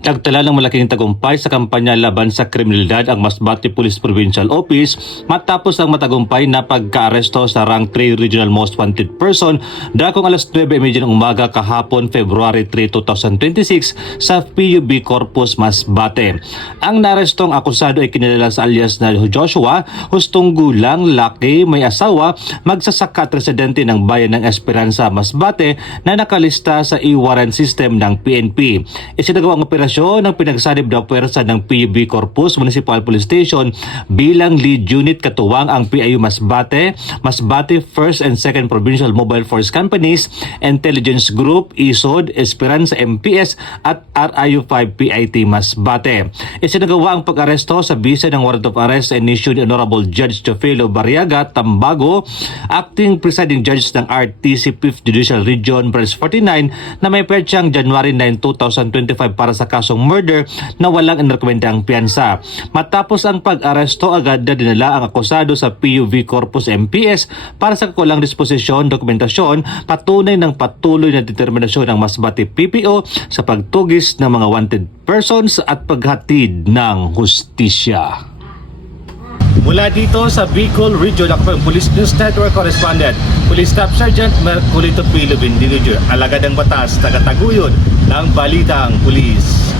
Nagtala ng malaking tagumpay sa kampanya laban sa kriminalidad ang Masbate Police Provincial Office matapos ang matagumpay na pagka-aresto sa Rank 3 Regional Most Wanted Person dakong alas 9:30 ng umaga kahapon February 3, 2026 sa PUB Corpus, Masbate. Ang narestong akusado ay kinilala sa alias na Joshua, hustong gulang, laki, may asawa, magsasaka at residente ng bayan ng Esperanza, Masbate na nakalista sa e-warrant system ng PNP. Isinagawa ang operasyon ng pinagsanib na puwersa ng PUB Corpus Municipal Police Station bilang lead unit katuwang ang PIU Masbate, Masbate 1st and 2nd Provincial Mobile Force Companies, Intelligence Group, ISOD, Esperanza MPS at RIU-5 PIT Masbate. Isinagawa ang pag-aresto sa bisa ng warrant of arrest and issued ni Honorable Judge Teofilo Barriaga Tambago, acting presiding judge ng RTC 5th Judicial Region Branch 49 na may petsang January 9, 2025 para sa kasong murder na walang inirekomendang piyansa. Matapos ang pag-aresto, agad na dinala ang akusado sa PUV Corpus MPS para sa kakulang disposisyon, dokumentasyon, patunay ng patuloy na determinasyon ng Masbate PPO sa pagtugis ng mga wanted persons at paghatid ng hustisya. Mula dito sa Bicol Region, ako ang Police News Network Correspondent, Police Staff Sergeant Merculito Pilo Bindilujo, alagad ng batas, tagataguyod ng Balitang Pulis.